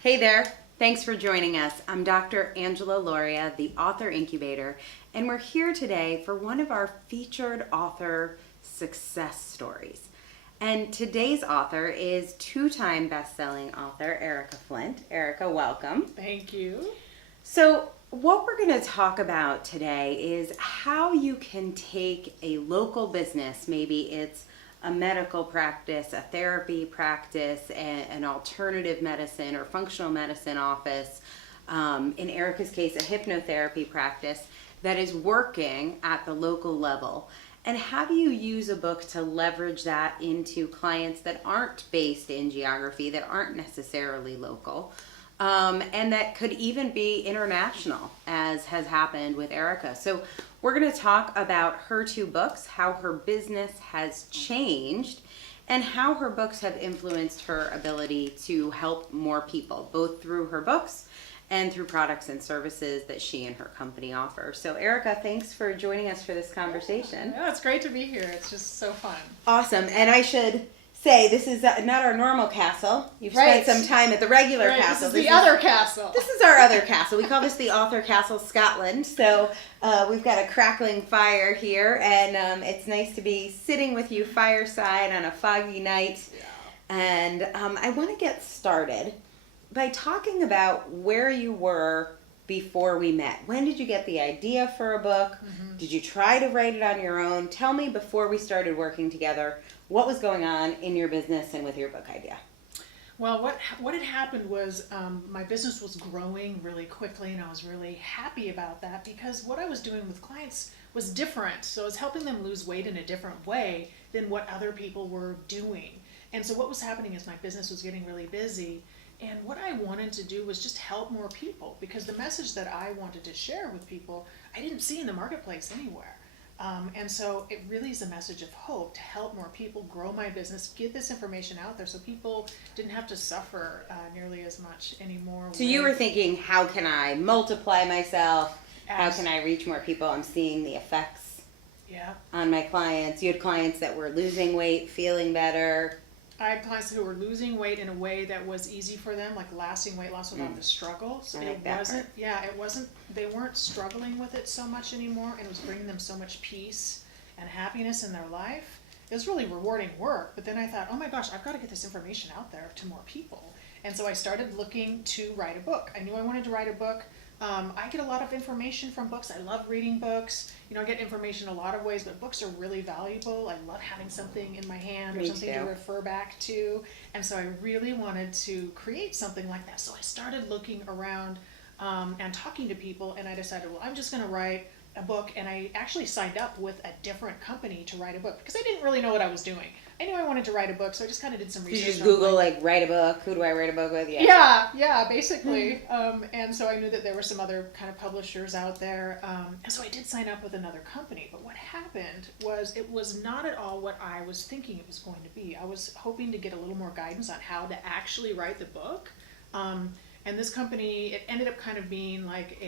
Hey there, thanks for joining us. I'm Dr. Angela Loria, the Author Incubator, and we're here today for one of our featured author success stories. And today's author is two-time best-selling author Erika Flint. Erika, welcome. Thank you. So what we're going to talk about today is how you can take a local business, maybe it's a medical practice, a therapy practice, an alternative medicine or functional medicine office, in Erika's case, a hypnotherapy practice that is working at the local level. And how do you use a book to leverage that into clients that aren't based in geography, that aren't necessarily local, and that could even be international, as has happened with Erika. So we're going to talk about her two books, how her business has changed, and how her books have influenced her ability to help more people, both through her books and through products and services that she and her company offer. So Erika, thanks for joining us for this conversation. Yeah, it's great to be here. It's just so fun. Awesome. And I should say, this is not our normal castle. You've spent some time at the regular castle. This is the other castle. This is our other castle. We call this the Author Castle Scotland. So we've got a crackling fire here, and it's nice to be sitting with you fireside on a foggy night. Yeah. And I want to get started by talking about where you were before we met. When did you get the idea for a book? Mm-hmm. Did you try to write it on your own? Tell me, before we started working together, what was going on in your business and with your book idea? Well, what had happened was my business was growing really quickly, and I was really happy about that because what I was doing with clients was different. So I was helping them lose weight in a different way than what other people were doing. And so what was happening is my business was getting really busy. And what I wanted to do was just help more people, because the message that I wanted to share with people, I didn't see in the marketplace anywhere. And so it really is a message of hope to help more people grow my business, get this information out there so people didn't have to suffer nearly as much anymore. So you were thinking, how can I multiply myself? How can I reach more people? I'm seeing the effects on my clients. You had clients that were losing weight, feeling better. I had clients who were losing weight in a way that was easy for them, like lasting weight loss without the struggle. So they weren't struggling with it so much anymore, and it was bringing them so much peace and happiness in their life. It was really rewarding work, but then I thought, oh my gosh, I've got to get this information out there to more people. And so I started looking to write a book. I knew I wanted to write a book. I get a lot of information from books. I love reading books. I get information a lot of ways, but books are really valuable. I love having something in my hand or something to refer back to. And so I really wanted to create something like that. So I started looking around and talking to people, and I decided, well, I'm just going to write a book. And I actually signed up with a different company to write a book because I didn't really know what I was doing. I knew I wanted to write a book, so I just kind of did some research. Did you just Google, write a book? Who do I write a book with? Yeah, basically. And so I knew that there were some other kind of publishers out there. And so I did sign up with another company. But what happened was it was not at all what I was thinking it was going to be. I was hoping to get a little more guidance on how to actually write the book. And this company, it ended up kind of being like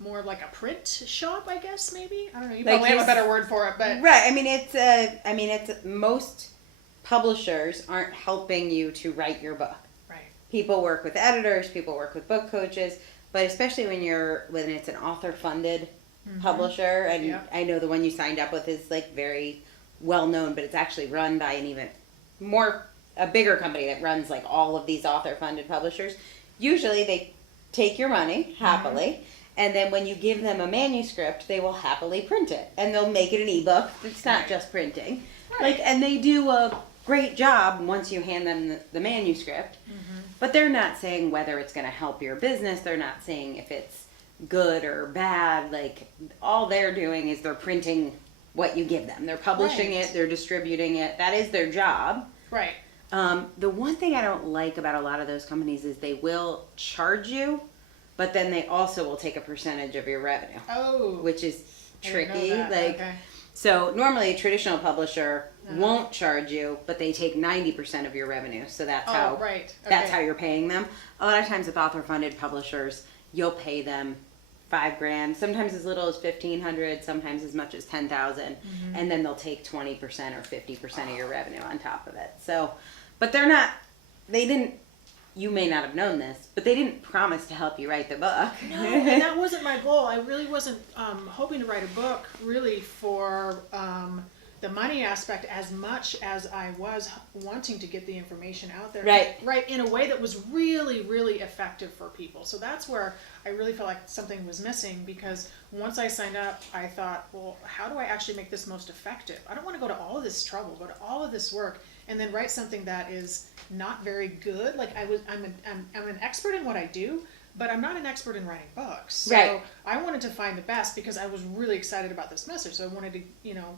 more like a print shop, I guess, maybe. I don't know. You probably have a better word for it, but right. It's most publishers aren't helping you to write your book. Right. People work with editors, people work with book coaches, but especially when it's an author-funded publisher, and I know the one you signed up with is very well known, but it's actually run by a bigger company that runs all of these author-funded publishers. Usually they take your money happily, and then when you give them a manuscript, they will happily print it, and they'll make it an ebook. It's not just printing, and they do a great job once you hand them the manuscript. But they're not saying whether it's going to help your business. They're not saying if it's good or bad. All they're doing is they're printing what you give them. They're publishing it. They're distributing it. That is their job. Right. The one thing I don't like about a lot of those companies is they will charge you, but then they also will take a percentage of your revenue. Oh. Which is tricky. Okay. So normally a traditional publisher won't charge you, but they take 90% of your revenue. So that's that's how you're paying them. A lot of times with author-funded publishers, you'll pay them $5,000, sometimes as little as $1,500, sometimes as much as $10,000, and then they'll take 20% or 50% of your revenue on top of it. So, but they didn't you may not have known this, but they didn't promise to help you write the book. No, and that wasn't my goal. I really wasn't hoping to write a book really for the money aspect as much as I was wanting to get the information out there. Right, in a way that was really, really effective for people. So that's where I really felt like something was missing, because once I signed up, I thought, well, how do I actually make this most effective? I don't want to go to all of this trouble, go to all of this work, and then write something that is not very good. Like I'm an expert in what I do, but I'm not an expert in writing books. So I wanted to find the best, because I was really excited about this message. So I wanted to,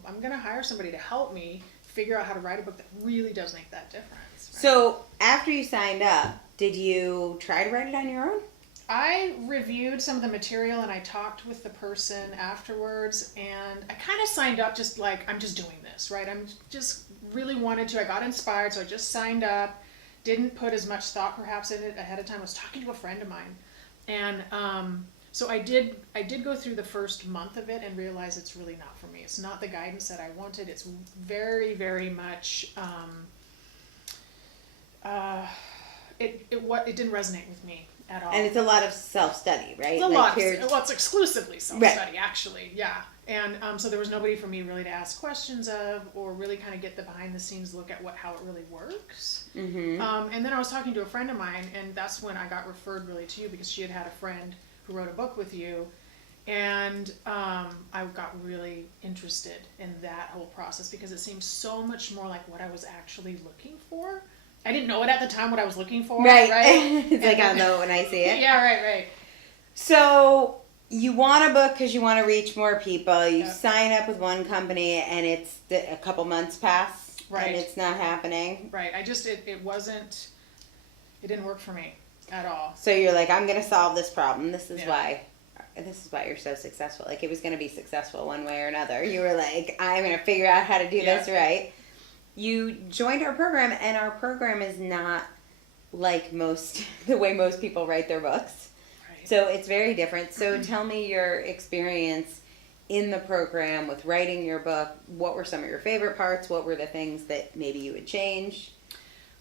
I'm going to hire somebody to help me figure out how to write a book that really does make that difference. Right? So after you signed up, did you try to write it on your own? I reviewed some of the material and I talked with the person afterwards, and I kind of signed up just like, I'm just doing this, right? I'm just really wanted to. I got inspired, so I just signed up. Didn't put as much thought perhaps in it ahead of time. I was talking to a friend of mine, and so I did go through the first month of it and realize it's really not for me. It's not the guidance that I wanted. It's very, very much it didn't resonate with me at all. And it's a lot of self-study, right? It's exclusively self-study, actually, yeah. And so there was nobody for me really to ask questions of, or really kind of get the behind-the-scenes look at how it really works. Mm-hmm. And then I was talking to a friend of mine, and that's when I got referred really to you, because she had a friend who wrote a book with you, and I got really interested in that whole process, because it seemed so much more like what I was actually looking for. I didn't know it at the time what I was looking for, right? It's like, I'll know it when I see it. Yeah, right. So you want a book because you want to reach more people. You sign up with one company, and it's a couple months pass, and it's not happening. Right. It didn't work for me at all. So you're like, I'm going to solve this problem. This is why you're so successful. Like, it was going to be successful one way or another. You were like, I'm going to figure out how to do this right. You joined our program, and our program is not like the way most people write their books. Right. So it's very different. So tell me your experience in the program with writing your book. What were some of your favorite parts? What were the things that maybe you would change?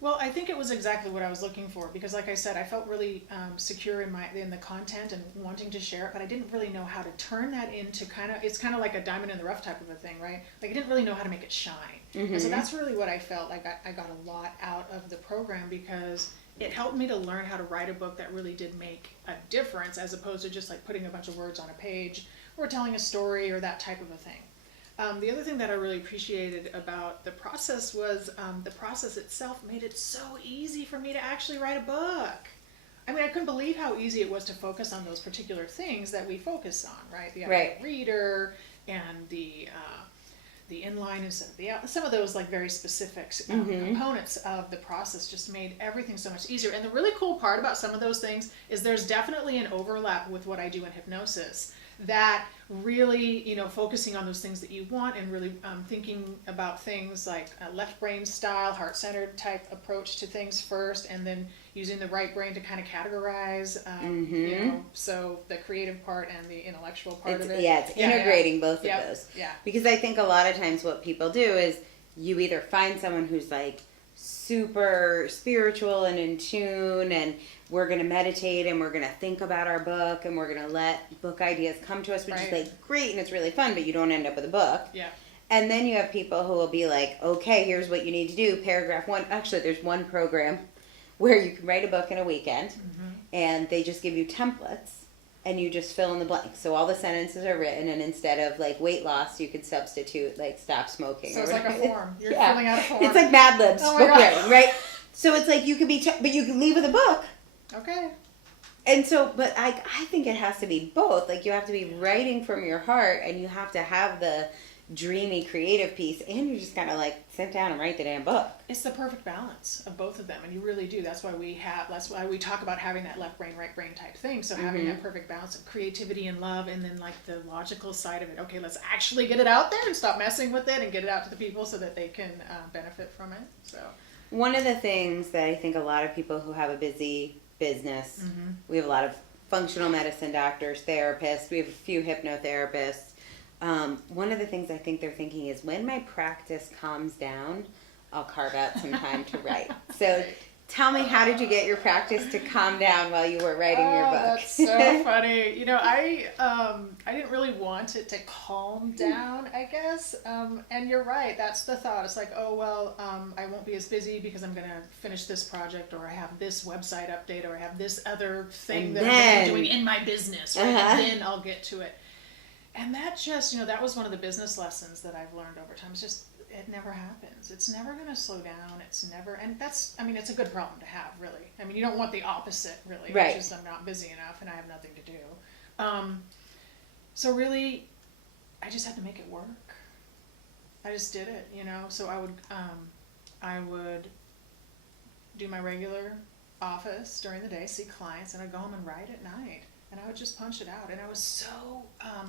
Well, I think it was exactly what I was looking for, because like I said, I felt really secure in the content and wanting to share it, but I didn't really know how to turn that into it's kind of like a diamond in the rough type of a thing, right? Like, I didn't really know how to make it shine. Mm-hmm. And so that's really what I felt like I got a lot out of the program, because it helped me to learn how to write a book that really did make a difference, as opposed to just like putting a bunch of words on a page or telling a story or that type of a thing. The other thing that I really appreciated about the process was the process itself made it so easy for me to actually write a book. I mean, I couldn't believe how easy it was to focus on those particular things that we focus on, right? The reader and the inline instead of the out. Some of those like very specific components of the process just made everything so much easier. And the really cool part about some of those things is there's definitely an overlap with what I do in hypnosis. That really, focusing on those things that you want, and really thinking about things like a left brain style, heart-centered type approach to things first, and then using the right brain to kind of categorize, so the creative part and the intellectual part of it. Yeah, it's integrating both of those. Yeah. Because I think a lot of times what people do is you either find someone who's like super spiritual and in tune, and we're going to meditate, and we're going to think about our book, and we're going to let book ideas come to us, which is like great, and it's really fun, but you don't end up with a book. Yeah. And then you have people who will be like, okay, here's what you need to do. Paragraph 1. Actually, there's one program where you can write a book in a weekend, and they just give you templates, and you just fill in the blanks. So all the sentences are written, and instead of like weight loss, you could substitute like stop smoking. So it's like a form. You're filling out a form. It's like Mad Libs book writing, right? So it's like you could but you could leave with a book. Okay. And so, but I think it has to be both. Like, you have to be writing from your heart, and you have to have the dreamy creative piece, and you just gotta like sit down and write the damn book. It's the perfect balance of both of them, and you really do. That's why we talk about having that left brain, right brain type thing. So having that perfect balance of creativity and love, and then like the logical side of it. Okay, let's actually get it out there and stop messing with it and get it out to the people so that they can benefit from it. So one of the things that I think a lot of people who have a busy business, we have a lot of functional medicine doctors, therapists, we have a few hypnotherapists. One of the things I think they're thinking is, when my practice calms down, I'll carve out some time to write. So Tell me, how did you get your practice to calm down while you were writing your book? That's so funny. You know, I didn't really want it to calm down, I guess. And you're right. That's the thought. It's like, oh, well, I won't be as busy because I'm going to finish this project, or I have this website update, or I have this other thing And that I'm going to be doing in my business, right? And then I'll get to it. And that just, you know, that was one of the business lessons that I've learned over time. It's just, it never happens. It's never going to slow down. It's never, and that's, I mean, it's a good problem to have, really. I mean, you don't want the opposite, really, right. which is I'm not busy enough and I have nothing to do. So really, I just had to make it work. I just did it, you know. So I would do my regular office during the day, see clients, and I'd go home and write at night, and I would just punch it out. And I was so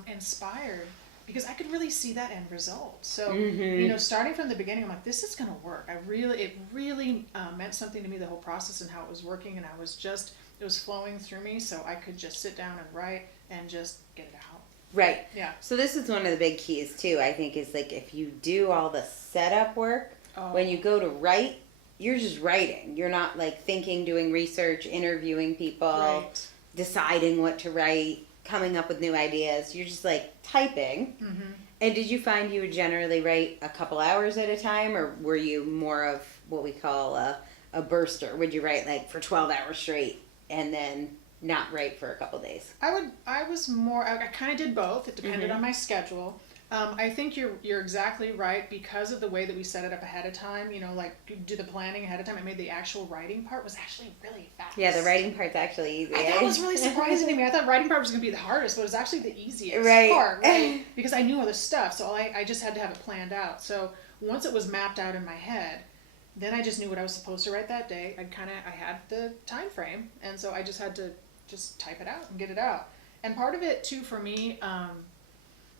inspired, because I could really see that end result. So, you know, starting from the beginning, I'm like, this is going to work. It really meant something to me, the whole process and how it was working. And it was flowing through me. So I could just sit down and write and just get it out. Right. Yeah. So this is one of the big keys too, I think, is like, if you do all the setup work, when you go to write, you're just writing. You're not like thinking, doing research, interviewing people, deciding what to write, coming up with new ideas. You're just like typing. And did you find you would generally write a couple hours at a time, or were you more of what we call a burster? Would you write like for 12 hours straight and then not write for a couple days? I kind of did both. It depended on my schedule. I think you're exactly right, because of the way that we set it up ahead of time. You know, like do the planning ahead of time. It made the actual writing part was actually really fast. Yeah, the writing part's actually easy. That was really surprising to me. I thought writing part was going to be the hardest, but it was actually the easiest part, right? Because I knew all this stuff, so I just had to have it planned out. So once it was mapped out in my head, then I just knew what I was supposed to write that day. I had the time frame, and so I just had to just type it out and get it out. And part of it too for me,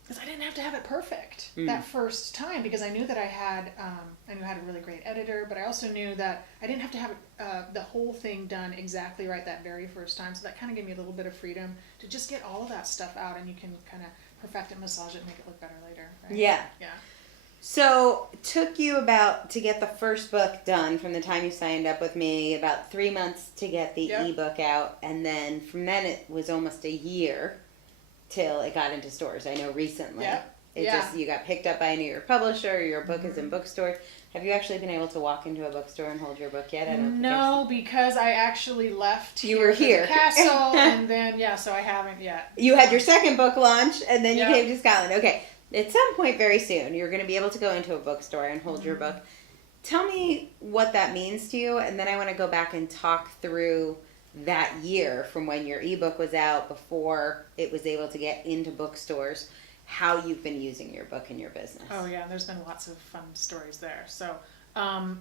because I didn't have to have it perfect that first time, because I knew that I knew I had a really great editor, but I also knew that I didn't have to have the whole thing done exactly right that very first time. So that kind of gave me a little bit of freedom to just get all of that stuff out, and you can kind of perfect it, massage it, and make it look better later. Right? Yeah. Yeah. So took you to get the first book done from the time you signed up with me, about 3 months to get the ebook out, and then from then it was almost a year till it got into stores. I know recently you got picked up by a New York publisher, your book is in bookstores. Have you actually been able to walk into a bookstore and hold your book yet? No, because I actually left you were here the castle, and then so I haven't yet. You had your second book launch, and then you came to Scotland. Okay, at some point very soon you're going to be able to go into a bookstore and hold your book. Tell me what that means to you, and then I want to go back and talk through that year from when your ebook was out before it was able to get into bookstores, how you've been using your book in your business. Oh yeah, there's been lots of fun stories there. So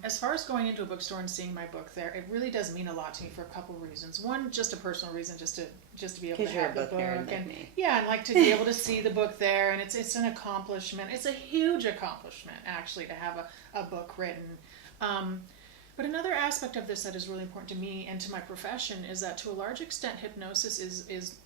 as far as going into a bookstore and seeing my book there, it really does mean a lot to me for a couple of reasons. One, just a personal reason, just to be able to have the book, and like to be able to see the book there, and it's an accomplishment. It's a huge accomplishment actually to have a book written. But another aspect of this that is really important to me and to my profession is that to a large extent hypnosis is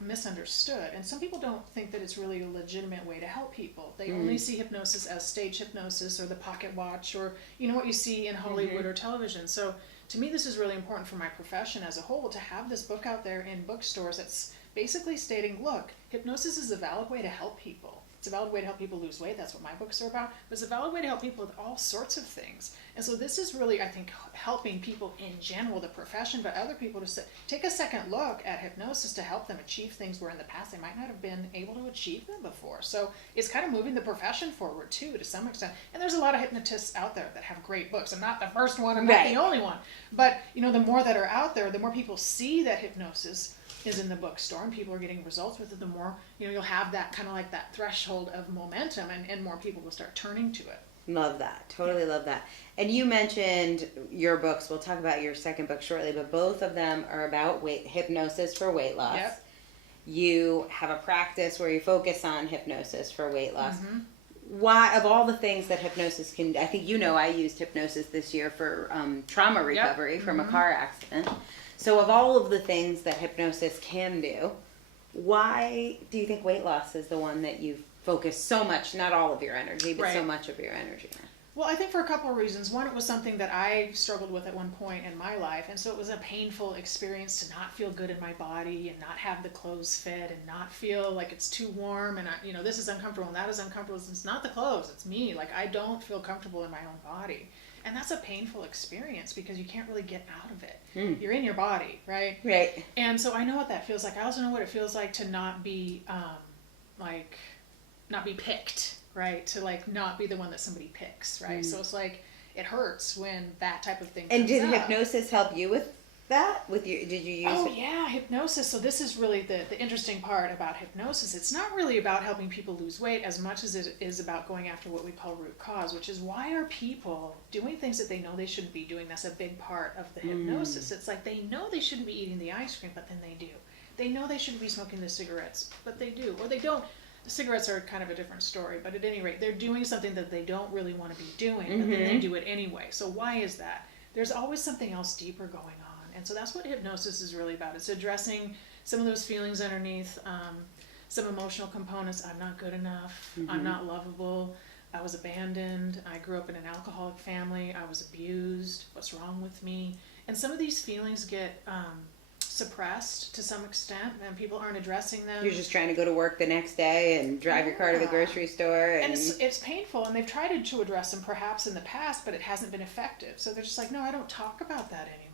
misunderstood, and some people don't think that it's really a legitimate way to help people. They only see hypnosis as stage hypnosis or the pocket watch, or you know what you see in Hollywood or television. So to me this is really important for my profession as a whole, to have this book out there in bookstores that's basically stating, look, hypnosis is a valid way to help people. It's a valid way to help people lose weight. That's what my books are about. But it's a valid way to help people with all sorts of things. And so this is really, I think, helping people in general, the profession, but other people to take a second look at hypnosis to help them achieve things where in the past they might not have been able to achieve them before. So it's kind of moving the profession forward too, to some extent. And there's a lot of hypnotists out there that have great books. I'm not the first one, I'm not the only one. But you know, the more that are out there, the more people see that hypnosis is in the bookstore and people are getting results with it, the more, you know, you'll have that kind of like that threshold of momentum, and more people will start turning to it. Love that. Totally love that. And you mentioned your books. We'll talk about your second book shortly, but both of them are about hypnosis for weight loss. Yep. You have a practice where you focus on hypnosis for weight loss. Why, of all the things that hypnosis can, I think I used hypnosis this year for trauma recovery from a car accident. So of all of the things that hypnosis can do, why do you think weight loss is the one that you've focused so much, not all of your energy, but so much of your energy on? Well, I think for a couple of reasons. One, it was something that I struggled with at one point in my life, and so it was a painful experience to not feel good in my body and not have the clothes fit and not feel like it's too warm and this is uncomfortable and that is uncomfortable. It's not the clothes, it's me. Like, I don't feel comfortable in my own body. And that's a painful experience because you can't really get out of it. You're in your body, right? Right. And so I know what that feels like. I also know what it feels like to not be not be picked, right? To like not be the one that somebody picks, right? So it's like it hurts when that type of thing And comes did up. hypnosis help you with that? Did you use Oh it? yeah, hypnosis. So this is really the interesting part about hypnosis. It's not really about helping people lose weight as much as it is about going after what we call root cause, which is why are people doing things that they know they shouldn't be doing. That's a big part of the hypnosis. It's like they know they shouldn't be eating the ice cream, but then they do. They know they shouldn't be smoking the cigarettes, but they do. Or they don't. The cigarettes are kind of a different story, but at any rate, they're doing something that they don't really want to be doing, but then they do it anyway. So why is that? There's always something else deeper going on. And so that's what hypnosis is really about. It's addressing some of those feelings underneath, some emotional components. I'm not good enough. I'm not lovable. I was abandoned. I grew up in an alcoholic family. I was abused. What's wrong with me? And some of these feelings get suppressed to some extent, and people aren't addressing them. You're just trying to go to work the next day and drive your car to the grocery store. And it's painful, and they've tried to address them perhaps in the past, but it hasn't been effective. So they're just like, no, I don't talk about that anymore.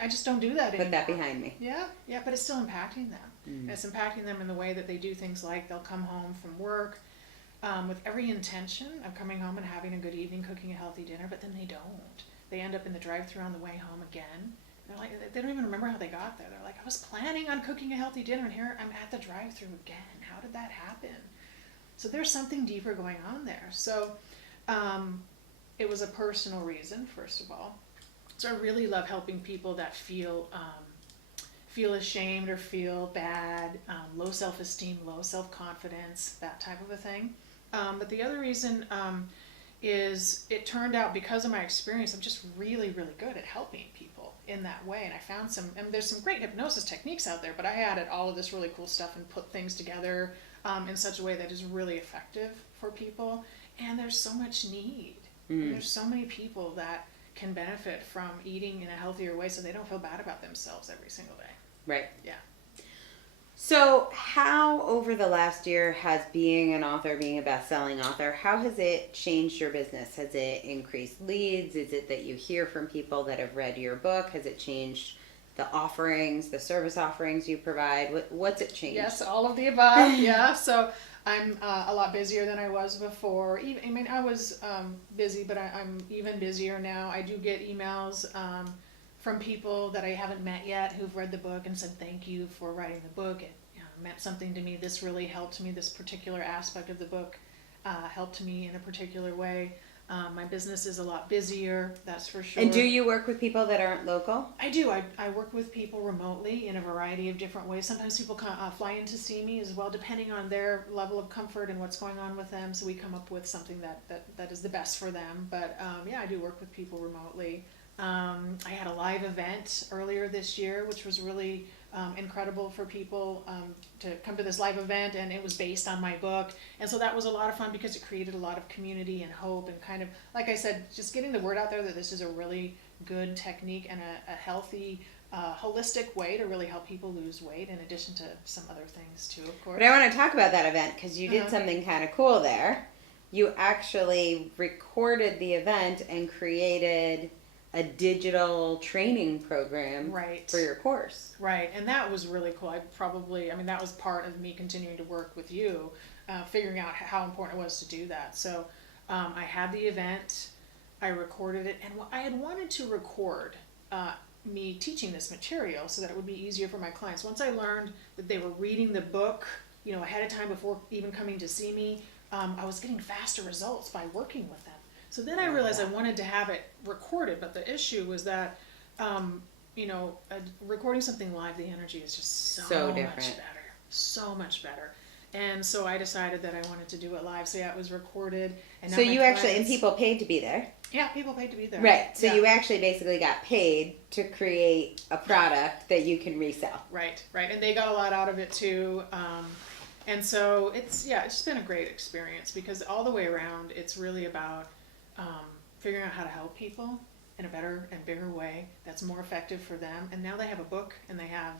I just don't do that anymore. Put that behind me. Yeah, but it's still impacting them. And it's impacting them in the way that they do things like they'll come home from work with every intention of coming home and having a good evening, cooking a healthy dinner, but then they don't. They end up in the drive-thru on the way home again. They're like, they don't even remember how they got there. They're like, I was planning on cooking a healthy dinner, and here I'm at the drive-thru again. How did that happen? So there's something deeper going on there. So it was a personal reason, first of all. So I really love helping people that feel ashamed or feel bad, low self-esteem, low self-confidence, that type of a thing. But the other reason is it turned out, because of my experience, I'm just really, really good at helping people in that way. And I found there's some great hypnosis techniques out there, but I added all of this really cool stuff and put things together in such a way that is really effective for people. And there's so much need. There's so many people that can benefit from eating in a healthier way so they don't feel bad about themselves every single day. Right. Yeah. So how, over the last year, has being an author, being a best-selling author, how has it changed your business? Has it increased leads? Is it that you hear from people that have read your book? Has it changed the offerings, the service offerings you provide? What's it changed? Yes, all of the above. Yeah. So I'm a lot busier than I was before. I was busy, but I'm even busier now. I do get emails from people that I haven't met yet who've read the book and said thank you for writing the book. It meant something to me. This really helped me. This particular aspect of the book helped me in a particular way. My business is a lot busier, that's for sure. And do you work with people that aren't local? I do. I work with people remotely in a variety of different ways. Sometimes people fly in to see me as well, depending on their level of comfort and what's going on with them. So we come up with something that is the best for them. But yeah, I do work with people remotely. I had a live event earlier this year, which was really incredible for people to come to this live event, and it was based on my book. And so that was a lot of fun because it created a lot of community and hope, and kind of, like I said, just getting the word out there that this is a really good technique and a healthy, holistic way to really help people lose weight, in addition to some other things too, of course. But I want to talk about that event because you did something kind of cool there. You actually recorded the event and created a digital training program for your course. Right, and that was really cool. That was part of me continuing to work with you, figuring out how important it was to do that. So I had the event, I recorded it, and I had wanted to record me teaching this material so that it would be easier for my clients. Once I learned that they were reading the book, ahead of time before even coming to see me, I was getting faster results by working with them. So then I realized I wanted to have it recorded, but the issue was that, recording something live, the energy is just so much better. And so I decided that I wanted to do it live. So yeah, it was recorded. And so you actually, and people paid to be there. Yeah, people paid to be there. Right. So you actually basically got paid to create a product that you can resell. Right. And they got a lot out of it too. And so it's just been a great experience because all the way around, it's really about figuring out how to help people in a better and bigger way that's more effective for them. And now they have a book and they have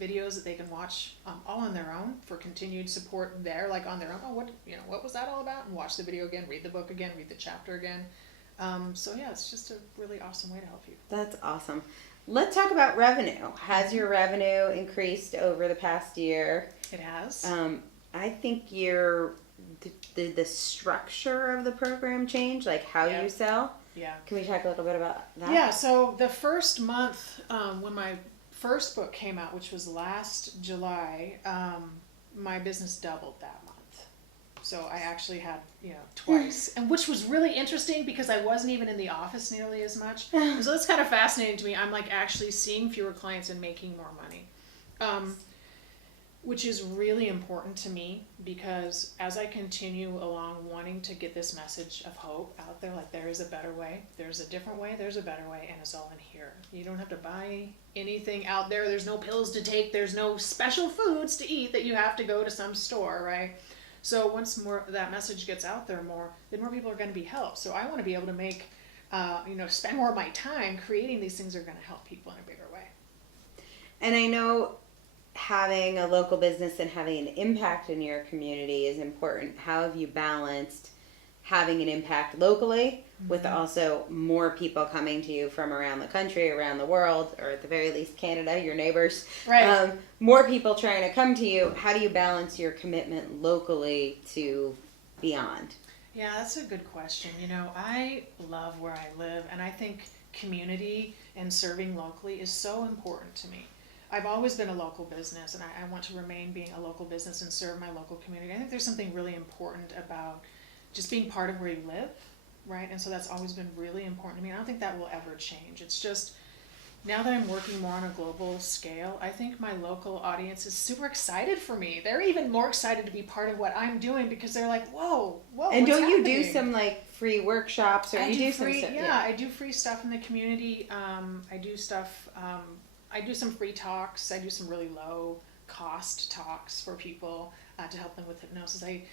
videos that they can watch all on their own for continued support there, like on their own. Oh, what was that all about? And watch the video again, read the book again, read the chapter again. So yeah, it's just a really awesome way to help people. That's awesome. Let's talk about revenue. Has your revenue increased over the past year? It has. I think the structure of the program changed, like how you sell. Yeah. Can we talk a little bit about that? Yeah, so the first month, when my first book came out, which was last July, my business doubled that month. So I actually had, twice, and which was really interesting because I wasn't even in the office nearly as much. So that's kind of fascinating to me. I'm like actually seeing fewer clients and making more money, which is really important to me because as I continue along wanting to get this message of hope out there, like there is a better way, there's a different way, there's a better way, and it's all in here. You don't have to buy anything out there. There's no pills to take. There's no special foods to eat that you have to go to some store, right? So once more that message gets out there more, then more people are going to be helped. So I want to be able to make, spend more of my time creating these things that are going to help people in a bigger way. And I know having a local business and having an impact in your community is important. How have you balanced having an impact locally with also more people coming to you from around the country, around the world, or at the very least Canada, your neighbors? Right. More people trying to come to you. How do you balance your commitment locally to beyond? Yeah, that's a good question. I love where I live, and I think community and serving locally is so important to me. I've always been a local business, and I want to remain being a local business and serve my local community. I think there's something really important about just being part of where you live, right? And so that's always been really important to me. I don't think that will ever change. It's just, now that I'm working more on a global scale, I think my local audience is super excited for me. They're even more excited to be part of what I'm doing because they're like, whoa, and don't you happening? do some like free workshops, or I you do free, some stuff? Yeah, I do free stuff in the community. I do stuff, I do some free talks. I do some really low cost talks for people to help them with hypnosis. I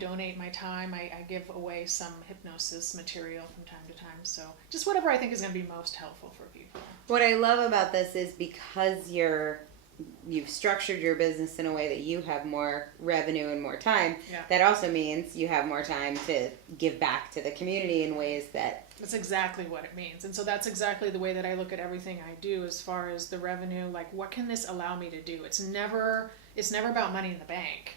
donate my time. I give away some hypnosis material from time to time. So just whatever I think is going to be most helpful for people. What I love about this is because you've structured your business in a way that you have more revenue and more time. Yeah. That also means you have more time to give back to the community in ways that... That's exactly what it means. And so that's exactly the way that I look at everything I do as far as the revenue. Like, what can this allow me to do? It's never about money in the bank.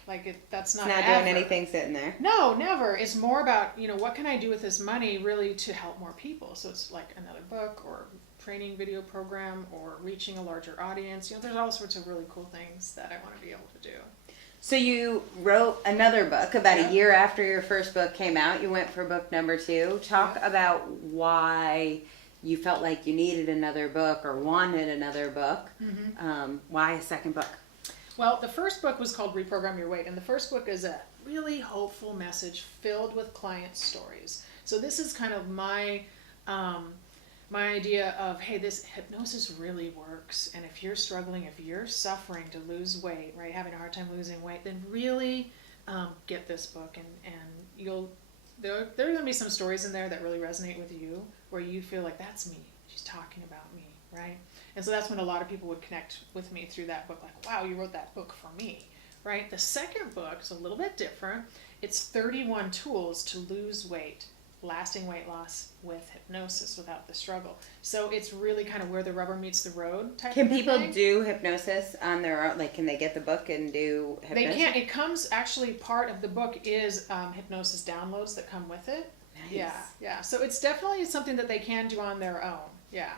That's not. It's not doing anything sitting there. No, never. It's more about, what can I do with this money really to help more people? So it's like another book or training video program or reaching a larger audience. There's all sorts of really cool things that I want to be able to do. So you wrote another book about a year after your first book came out. You went for book number 2. Talk about why you felt like you needed another book or wanted another book. Why a second book? Well, the first book was called Reprogram Your Weight, and the first book is a really hopeful message filled with client stories. So this is kind of my idea of, hey, this hypnosis really works, and if you're struggling, if you're suffering to lose weight, right, having a hard time losing weight, then really get this book, and there are going to be some stories in there that really resonate with you, where you feel like, that's me, she's talking about me, right? And so that's when a lot of people would connect with me through that book, like, wow, you wrote that book for me, right? The second book is a little bit different. It's 31 tools to lose weight, lasting weight loss with hypnosis without the struggle. So it's really kind of where the rubber meets the road type Can of people thing. do hypnosis on their own? Like, can they get the book and do hypnosis? They can't. It comes, actually, part of the book is hypnosis downloads that come with it. Nice. Yeah. So it's definitely something that they can do on their own. Yeah.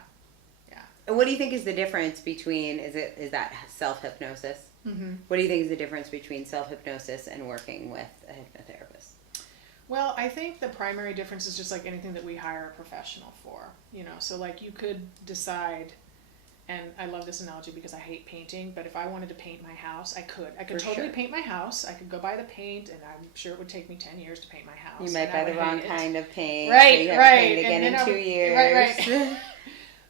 And what do you think is the difference between, is that self-hypnosis? Mm-hmm. What do you think is the difference between self-hypnosis and working with a hypnotherapist? Well, I think the primary difference is just like anything that we hire a professional for, so like you could decide, and I love this analogy because I hate painting, but if I wanted to paint my house, I could totally paint my house. I could go buy the paint, and I'm sure it would take me 10 years to paint my house. You might buy the wrong kind of paint. Right, so you have to paint again in 2 years. Right.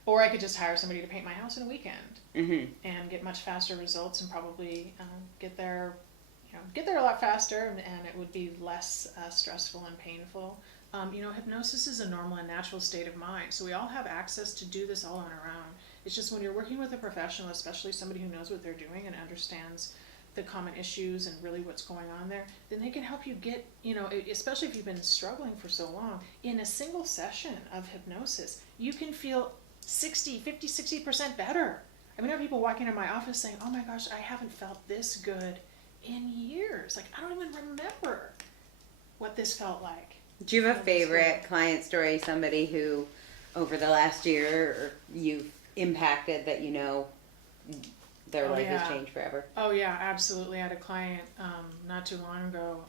Or I could just hire somebody to paint my house in a weekend and get much faster results and probably get there a lot faster, and it would be less stressful and painful. Hypnosis is a normal and natural state of mind. So we all have access to do this all on our own. It's just when you're working with a professional, especially somebody who knows what they're doing and understands the common issues and really what's going on there, then they can help you get, especially if you've been struggling for so long, in a single session of hypnosis, you can feel 60% better. I mean, I have people walking in my office saying, oh my gosh, I haven't felt this good in years. Like, I don't even remember what this felt like. Do you have a favorite client story, somebody who over the last year you've impacted that their life has changed forever? Oh yeah, absolutely. I had a client not too long ago,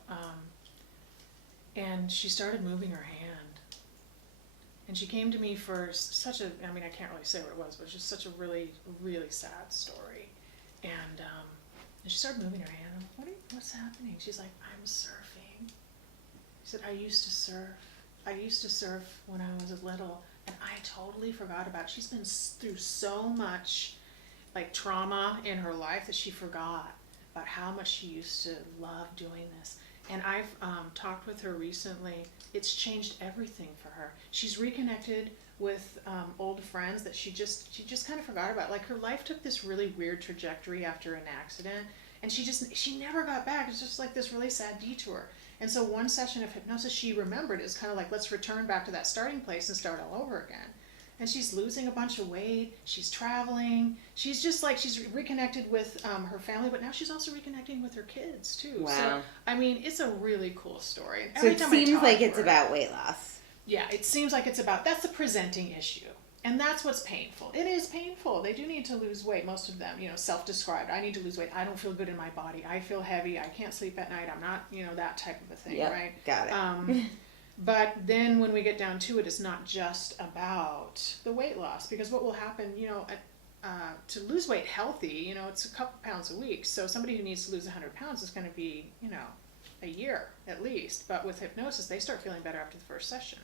and she started moving her hand. And she came to me for such a, I can't really say what it was, but just such a really, really sad story. And she started moving her hand. I'm like, what's happening? She's like, I'm surfing. She said, I used to surf when I was little, and I totally forgot about it. She's been through so much trauma in her life that she forgot about how much she used to love doing this. And I've talked with her recently. It's changed everything for her. She's reconnected with old friends that she just kind of forgot about. Like, her life took this really weird trajectory after an accident, and she never got back. It's just like this really sad detour. And so one session of hypnosis she remembered is kind of like, let's return back to that starting place and start all over again. And she's losing a bunch of weight. She's traveling. She's just she's reconnected with her family, but now she's also reconnecting with her kids too. Wow. So, it's a really cool story. So it seems like it's about weight loss. Yeah, it seems like that's the presenting issue. And that's what's painful. It is painful. They do need to lose weight, most of them, self-described. I need to lose weight. I don't feel good in my body. I feel heavy. I can't sleep at night. I'm not, that type of a thing, yep, right? Got it. But then when we get down to it, it's not just about the weight loss, because what will happen, to lose weight healthy, it's a couple pounds a week. So somebody who needs to lose 100 pounds is going to be, a year at least. But with hypnosis, they start feeling better after the first session,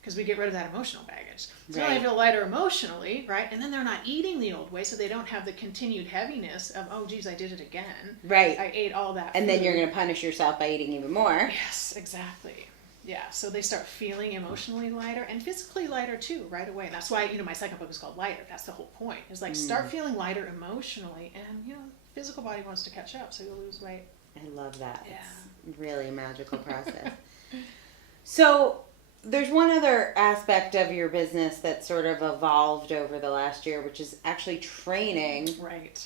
because we get rid of that emotional baggage. So now they feel lighter emotionally, right? And then they're not eating the old way, so they don't have the continued heaviness of, oh, geez, I did it again. Right. I ate all that And food. then you're going to punish yourself by eating even more. Yes, exactly. Yeah, so they start feeling emotionally lighter and physically lighter too right away. And that's why, my second book is called Lighter. That's the whole point. Is start feeling lighter emotionally, and physical body wants to catch up, so you'll lose weight. I love that. Yeah. It's really a magical process. So there's one other aspect of your business that sort of evolved over the last year, which is actually training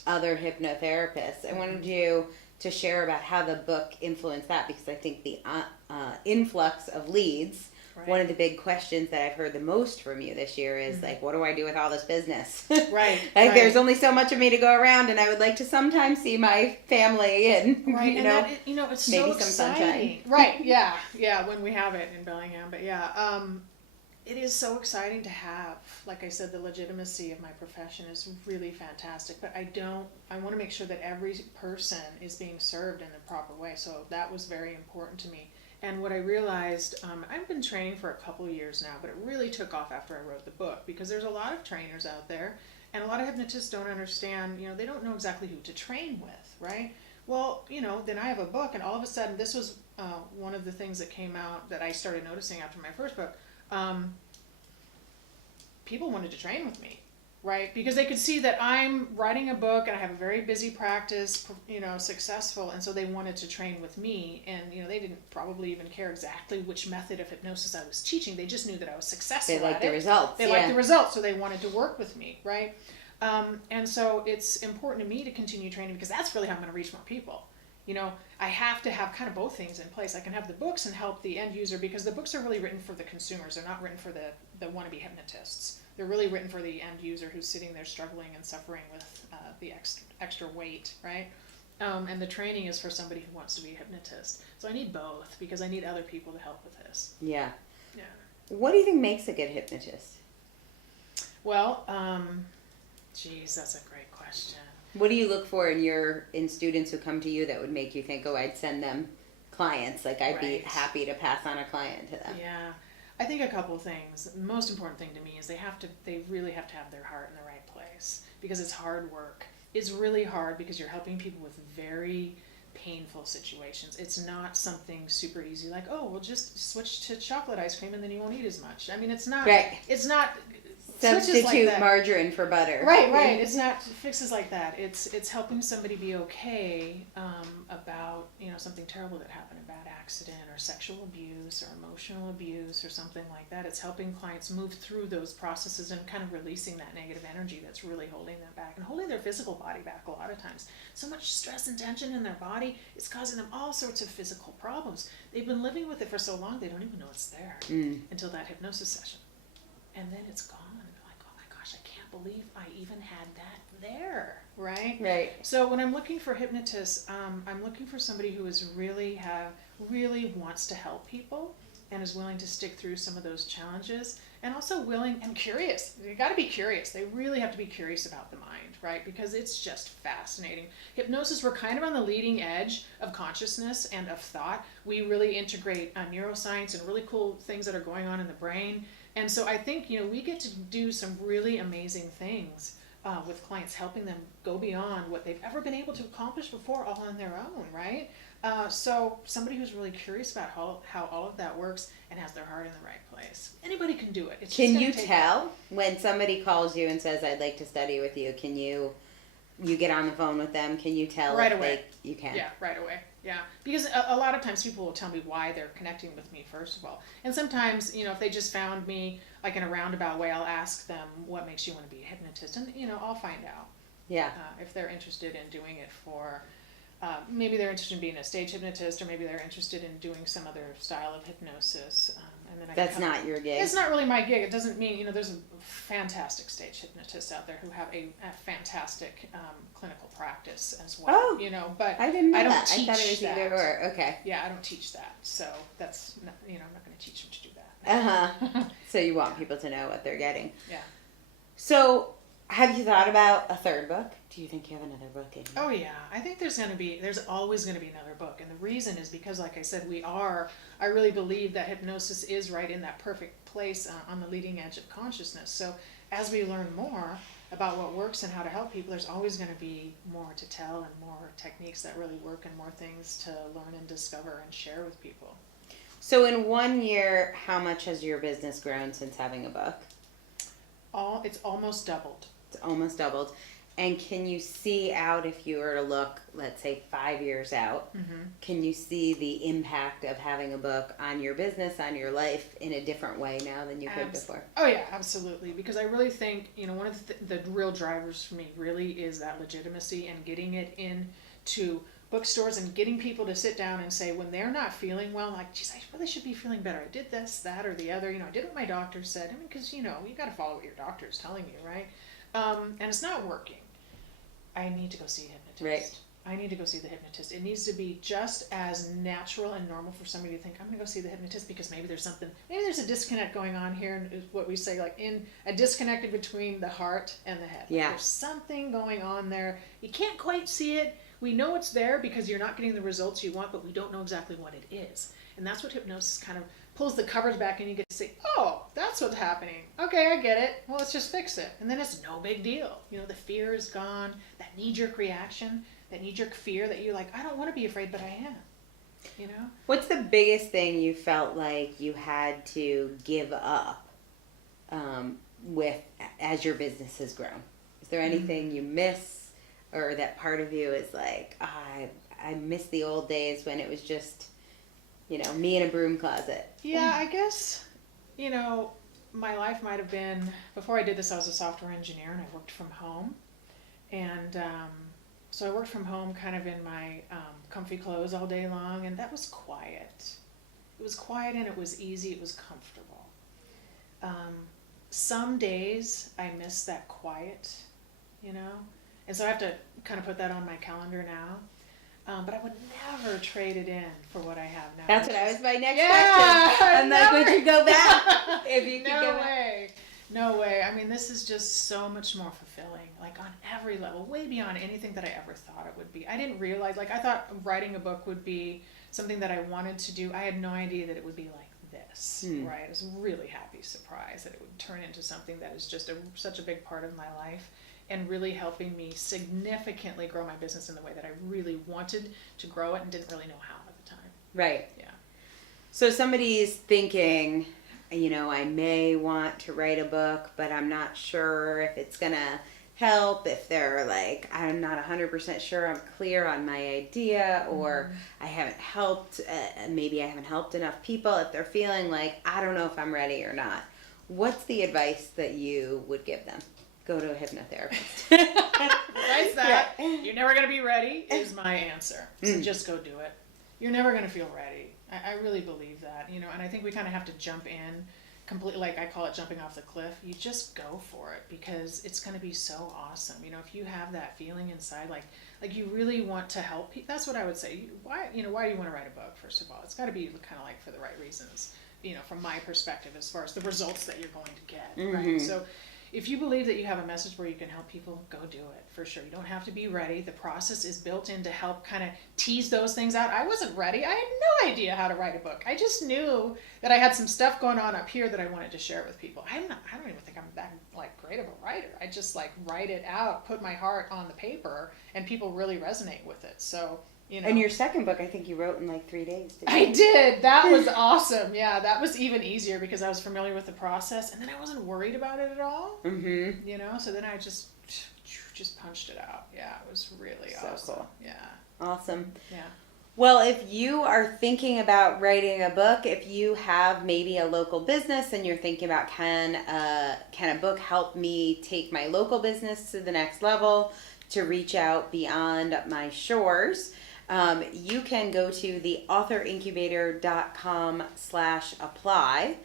other hypnotherapists. I wanted you to share about how the book influenced that, because I think the influx of leads, one of the big questions that I've heard the most from you this year is what do I do with all this business? There's only so much of me to go around, and I would like to sometimes see my family and it's maybe so some exciting. Sunshine. Yeah, when we have it in Bellingham. But it is so exciting to have, like I said, the legitimacy of my profession is really fantastic, but I want to make sure that every person is being served in the proper way. So that was very important to me. And what I realized, I've been training for a couple of years now, but it really took off after I wrote the book, because there's a lot of trainers out there, and a lot of hypnotists don't understand, they don't know exactly who to train with, right? Well, then I have a book, and all of a sudden, this was one of the things that came out that I started noticing after my first book. People wanted to train with me, right? Because they could see that I'm writing a book and I have a very busy practice, successful, and so they wanted to train with me. And they didn't probably even care exactly which method of hypnosis I was teaching. They just knew that I was successful. They liked the results. They liked the results, so they wanted to work with me, right? And so it's important to me to continue training, because that's really how I'm going to reach more people. I have to have kind of both things in place. I can have the books and help the end user, because the books are really written for the consumers. They're not written for the wannabe hypnotists. They're really written for the end user who's sitting there struggling and suffering with the extra weight, right? And the training is for somebody who wants to be a hypnotist. So I need both, because I need other people to help with this. Yeah. Yeah. What do you think makes a good hypnotist? Well, that's a great question. What do you look for in students who come to you that would make you think, oh, I'd send them clients? Like, I'd be happy to pass on a client to them. Yeah. I think a couple of things. The most important thing to me is they really have to have their heart in the right place, because it's hard work. It's really hard, because you're helping people with very painful situations. It's not something super easy like, oh, we'll just switch to chocolate ice cream and then you won't eat as much. I mean, it's not, it's not switches like that. Margarine for butter. Right. It's not fixes like that. It's helping somebody be okay about, something terrible that happened, a bad accident or sexual abuse or emotional abuse or something like that. It's helping clients move through those processes and kind of releasing that negative energy that's really holding them back and holding their physical body back a lot of times. So much stress and tension in their body is causing them all sorts of physical problems. They've been living with it for so long they don't even know it's there until that hypnosis session. And then it's gone. I can't believe I even had that there, right? Right. So when I'm looking for hypnotists, I'm looking for somebody who is really wants to help people and is willing to stick through some of those challenges and also willing and curious. You got to be curious. They really have to be curious about the mind, right? Because it's just fascinating. Hypnosis, we're kind of on the leading edge of consciousness and of thought. We really integrate neuroscience and really cool things that are going on in the brain. And so I think, we get to do some really amazing things with clients, helping them go beyond what they've ever been able to accomplish before all on their own, right? So somebody who's really curious about how all of that works and has their heart in the right place. Anybody can do it. It's can you tell when somebody calls you and says, I'd like to study with you, can you get on the phone with them? Can you tell right away? You can? Yeah, right away. Yeah, because a lot of times people will tell me why they're connecting with me, first of all. And sometimes, if they just found me like in a roundabout way, I'll ask them, what makes you want to be a hypnotist? And, I'll find out. Yeah. If they're interested in doing it for, maybe they're interested in being a stage hypnotist, or maybe they're interested in doing some other style of hypnosis. And then That's not your gig. It's not really my gig. It doesn't mean, there's a fantastic stage hypnotists out there who have a fantastic clinical practice as well. Oh, but I didn't know I don't that. teach I thought it was that. either or. Okay. Yeah, I don't teach that. So that's not, I'm not going to teach them to do that. So you want people to know what they're getting. Yeah. So have you thought about a third book? Do you think you have another book in you? Oh yeah, I think there's always going to be another book. And the reason is because, like I said, I really believe that hypnosis is right in that perfect place on the leading edge of consciousness. So as we learn more about what works and how to help people, there's always going to be more to tell and more techniques that really work and more things to learn and discover and share with people. So in 1 year, how much has your business grown since having a book? It's almost doubled. It's almost doubled. And can you see out, if you were to look, let's say 5 years out, can you see the impact of having a book on your business, on your life in a different way now than you could before? Oh yeah, absolutely. Because I really think, one of the real drivers for me really is that legitimacy and getting it into bookstores and getting people to sit down and say, when they're not feeling well, like, geez, I really should be feeling better. I did this, that, or the other. I did what my doctor said. I mean, because, you got to follow what your doctor is telling you, right? And it's not working. I need to go see a hypnotist. Right. I need to go see the hypnotist. It needs to be just as natural and normal for somebody to think, I'm going to go see the hypnotist because maybe there's a disconnect going on here, and what we say, like in a disconnect between the heart and the head. Yeah. Like there's something going on there. You can't quite see it. We know it's there because you're not getting the results you want, but we don't know exactly what it is. And that's what hypnosis kind of pulls the covers back, and you get to say, oh, that's what's happening. Okay, I get it. Well, let's just fix it. And then it's no big deal. The fear is gone, that knee-jerk reaction, that knee-jerk fear that you're like, I don't want to be afraid, but I am. What's the biggest thing you felt like you had to give up with as your business has grown? Is there anything you miss, or that part of you is like, I miss the old days when it was just, me in a broom closet? Yeah, I guess, my life might have been, before I did this, I was a software engineer and I worked from home. And so I worked from home kind of in my comfy clothes all day long, and that was quiet. It was quiet and it was easy, it was comfortable. Some days I miss that quiet, and so I have to kind of put that on my calendar now. But I would never trade it in for what I have now. That's my next question. I'm like, would you go back? If you could go back. No way. I mean, this is just so much more fulfilling, like on every level, way beyond anything that I ever thought it would be. I didn't realize, I thought writing a book would be something that I wanted to do. I had no idea that it would be like this, right? I was a really happy surprise that it would turn into something that is just such a big part of my life. and really helping me significantly grow my business in the way that I really wanted to grow it and didn't really know how at the time. Right. Yeah. So somebody's thinking, I may want to write a book, but I'm not sure if it's going to help, if they're like, I'm not 100% sure I'm clear on my idea, or I haven't helped, maybe I haven't helped enough people. If they're feeling like, I don't know if I'm ready or not, what's the advice that you would give them? Go to a hypnotherapist. Besides that, you're never going to be ready is my answer. So just go do it. You're never going to feel ready. I really believe that, and I think we kind of have to jump in completely, like I call it jumping off the cliff. You just go for it because it's going to be so awesome. If you have that feeling inside, like you really want to help people, that's what I would say. Why do you want to write a book? First of all, it's got to be kind of like for the right reasons, from my perspective, as far as the results that you're going to get. Right. So if you believe that you have a message where you can help people, go do it for sure. You don't have to be ready. The process is built in to help kind of tease those things out. I wasn't ready. I had no idea how to write a book. I just knew that I had some stuff going on up here that I wanted to share with people. I don't even think I'm that great of a writer. I just write it out, put my heart on the paper, and people really resonate with it. So, And your second book, I think you wrote in 3 days, didn't you? I did. That was awesome. Yeah, that was even easier because I was familiar with the process, and then I wasn't worried about it at all. Mm-hmm. So then I just punched it out. Yeah, it was really awesome. So cool. Yeah. Awesome. Yeah. Well, if you are thinking about writing a book, if you have maybe a local business and you're thinking about can a book help me take my local business to the next level, to reach out beyond my shores, you can go to the authorincubator.com/apply,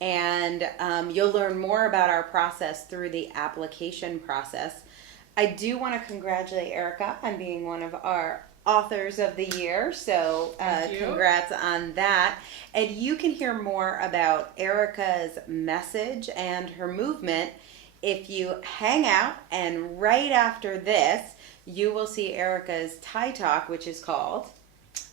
and you'll learn more about our process through the application process. I do want to congratulate Erika on being one of our authors of the year, so congrats on that. And you can hear more about Erika's message and her movement if you hang out, and right after this you will see Erika's Thai Talk, which is called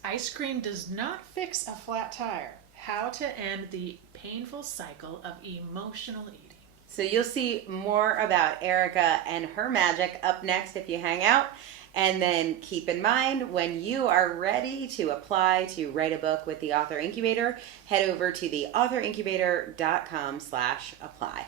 Ice Cream Does Not Fix a Flat Tire, How to End the Painful Cycle of Emotional Eating. So you'll see more about Erika and her magic up next if you hang out. And then keep in mind, when you are ready to apply to write a book with the Author Incubator, head over to the authorincubator.com/apply.